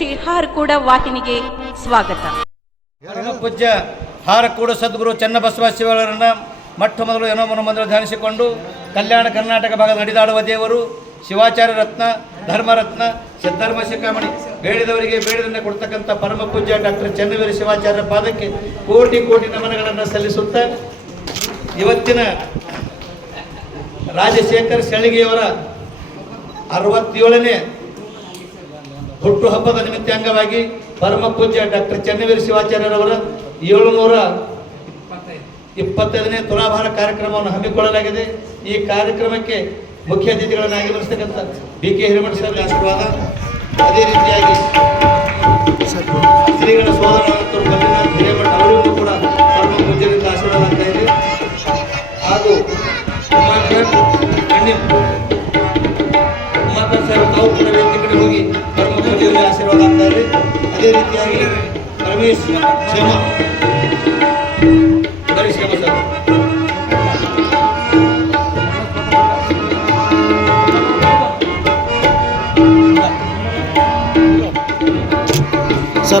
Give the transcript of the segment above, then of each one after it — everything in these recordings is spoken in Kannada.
ಶ್ರೀ ಹಾರಕೂಡ ವಾಹಿನಿಗೆ ಸ್ವಾಗತ. ಪೂಜ್ಯ ಹಾರಕೂಡ ಸದ್ಗುರು ಚನ್ನಬಸವ ಶಿವರನ್ನ ಮಠ ಮೊದಲು ಏನೋ ಮಂದಿರ ಧ್ಯಾನಿಸಿಕೊಂಡು ಕಲ್ಯಾಣ ಕರ್ನಾಟಕ ಭಾಗದ ನಡೆದಾಡುವ ದೇವರು ಶಿವಾಚಾರ್ಯ ರತ್ನ, ಧರ್ಮರತ್ನ, ಸಿದ್ಧರ್ಮ ಶಿಖಾಮಣಿ. ಬೇಡಿದವರಿಗೆ ಬೇಡದನ್ನೇ ಕೊಡ್ತಕ್ಕಂಥ ಪರಮ ಪೂಜ್ಯ ಡಾಕ್ಟರ್ ಚನ್ನವೀರ ಶಿವಾಚಾರ್ಯ ಪಾದಕ್ಕೆ ಕೋಟಿ ಕೋಟಿ ನಮನಗಳನ್ನು ಸಲ್ಲಿಸುತ್ತ ಇವತ್ತಿನ ರಾಜಶೇಖರ್ ಸೆಳಗಿಯವರ ಅರವತ್ತೇಳನೇ ಹುಟ್ಟುಹಬ್ಬದ ನಿಮಿತ್ತ ಅಂಗವಾಗಿ ಪರಮ ಪೂಜ್ಯ ಡಾಕ್ಟರ್ ಚನ್ನವೀರ ಶಿವಾಚಾರ್ಯರವರ ಏಳುನೂರ ಇಪ್ಪತ್ತೈದನೇ ತುಲಾಭಾರ ಕಾರ್ಯಕ್ರಮವನ್ನು ಹಮ್ಮಿಕೊಳ್ಳಲಾಗಿದೆ. ಈ ಕಾರ್ಯಕ್ರಮಕ್ಕೆ ಮುಖ್ಯ ಅತಿಥಿಗಳನ್ನು ಬರ್ತಕ್ಕಂಥ ಬಿ ಕೆ ಹಿರೇಮಠ ಸರ್ ಆಶೀರ್ವಾದ. ಅದೇ ರೀತಿಯಾಗಿ ಶ್ರೀಗಳ ಸೋದರ ಹಿರೇಮಠ ಅವರಿಗೂ Ganesh Shema. dari siapa saja. Sir.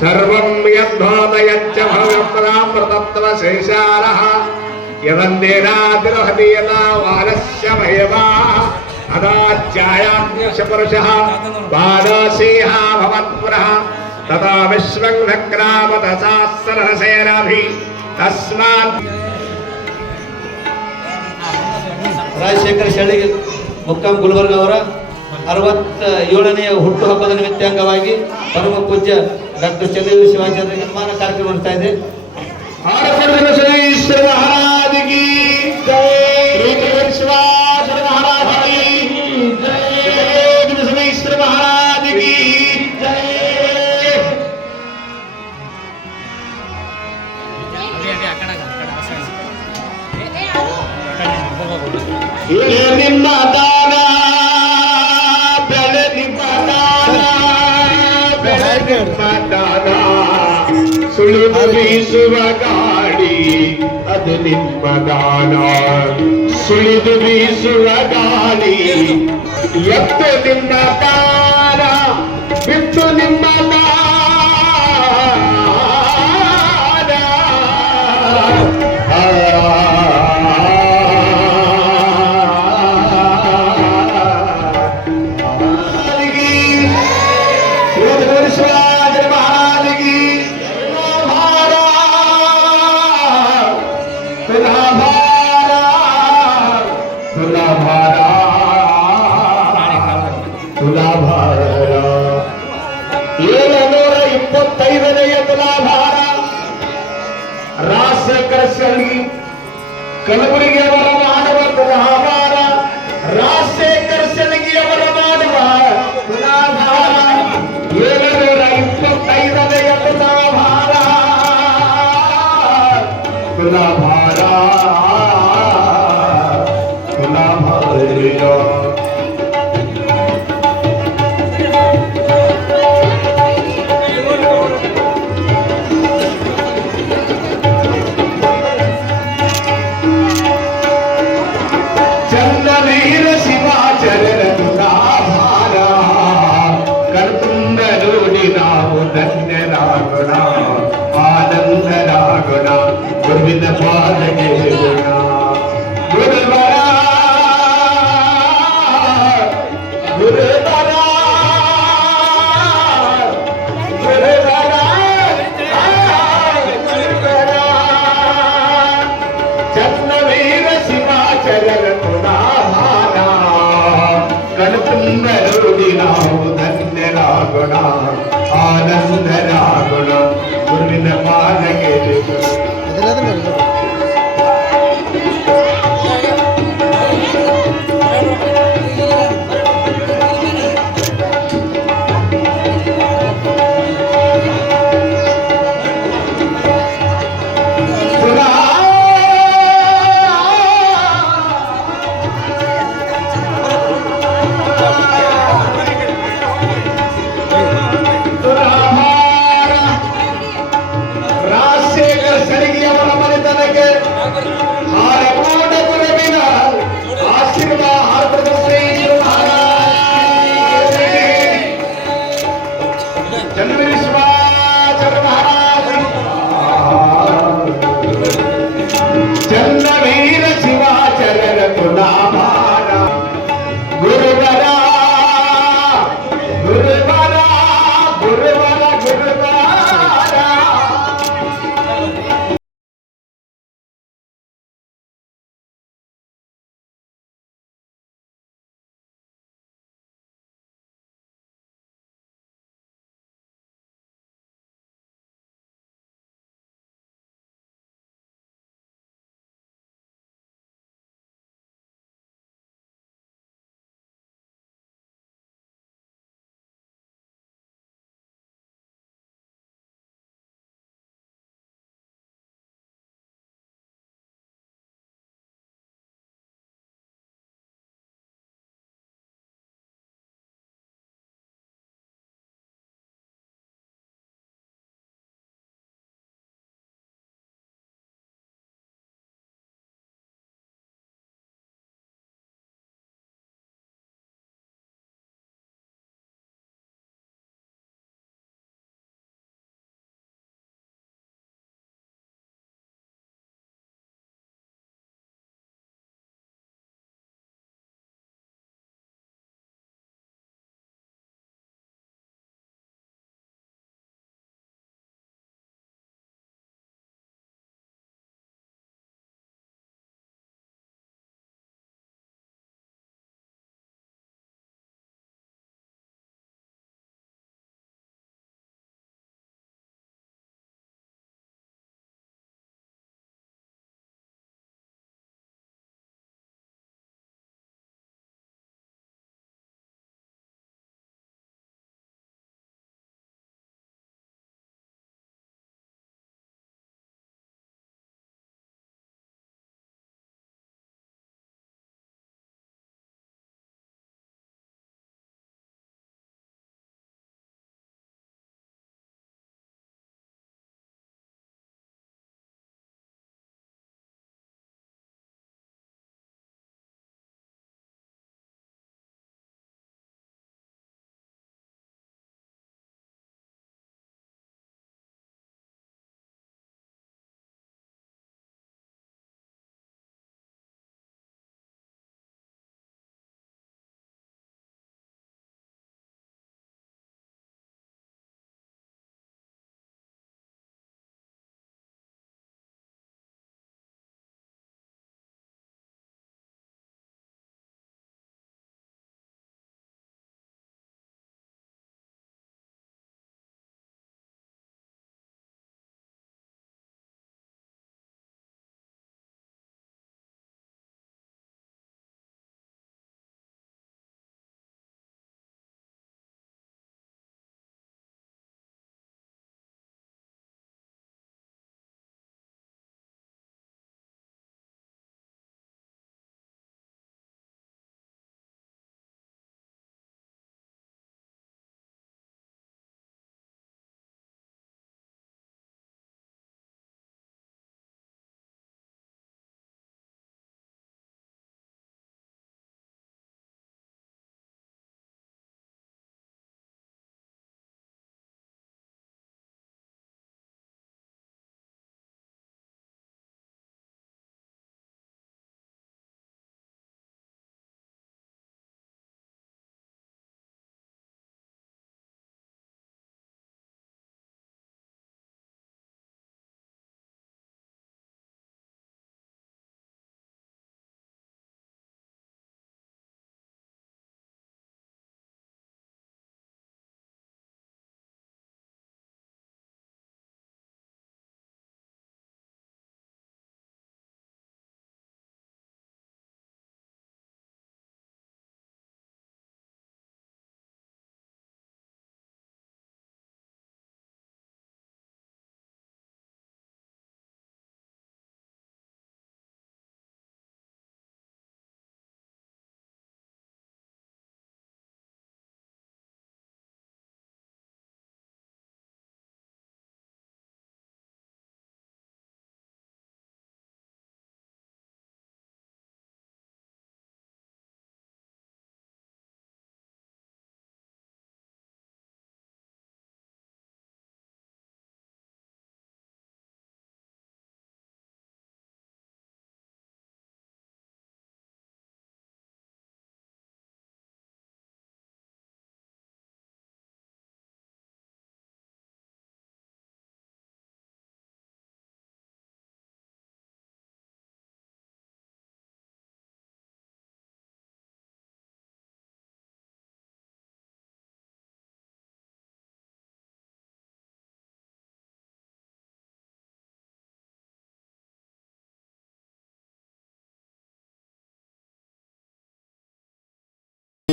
సర్వం యద్భోదయచ్చ భవప్రదాం ప్రదత్తవ శేషాలః యదందేనాతిరహతి యదా వాలస్య భయవా అదాచ్యాయాజ్ఞపురుషः బాదాసీహ భవత్పురः తదా విశ్వం నక్రామత సహస్రసేనాభి తస్మాత్ ರಾಜಶೇಖರ್ ಶೆಳಗಿ ಮುಕ್ಕಾಂ ಗುಲ್ಬರ್ಗ ಅವರ ಅರವತ್ತ ಏಳನೆಯ ಹುಟ್ಟುಹಬ್ಬದ ನಿಮಿತ್ತಾಂಗವಾಗಿ ಪರಮ ಪೂಜ್ಯ ಡಾಕ್ಟರ್ ಚಂದ್ರವೀರ ಶಿವಾಚಾರ್ಯ ಸನ್ಮಾನ ಕಾರ್ಯಕ್ರಮ ನಡೆಸ್ತಾ ಇದೆ ನಿಮ್ಮ ದಾನ ಬೆಳೆ ನಿಮ್ಮ ದಾನ ಬೆಳೆ ನಿಮ್ಮ ಸುಳಿದು ಬೀಸುವ ಗಾಡಿ ಅದು ನಿಮ್ಮ ದಾನ ಸುಳಿದು ಬೀಸುವ ಗಾಳಿ ಎತ್ತು ನಿಮ್ಮ ದಾನ ಏಳುನೂರ ಇಪ್ಪತ್ತೈದನೆಯ ತುಲಾಭಾರ ರಾಜಶೇಖರ ಶೆಣಗಿ ಕಲಬುರಗಿ ಅವರ ಮಾಡುವ ತುಲಾಭಾರ ರಾಜಶೇಖರ ಶೆಣಗಿ ಅವರ ಮಾಡುವ ತುಲಾಭಾರ ಏಳುನೂರ ಇಪ್ಪತ್ತೈದನೆಯ ತುಲಾಭಾರ ತುಲಾಭಾರ ತುಲಾಭಾರ ஆனந்த ராகுணம் குருவிந்த பாதகே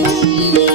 Thank you.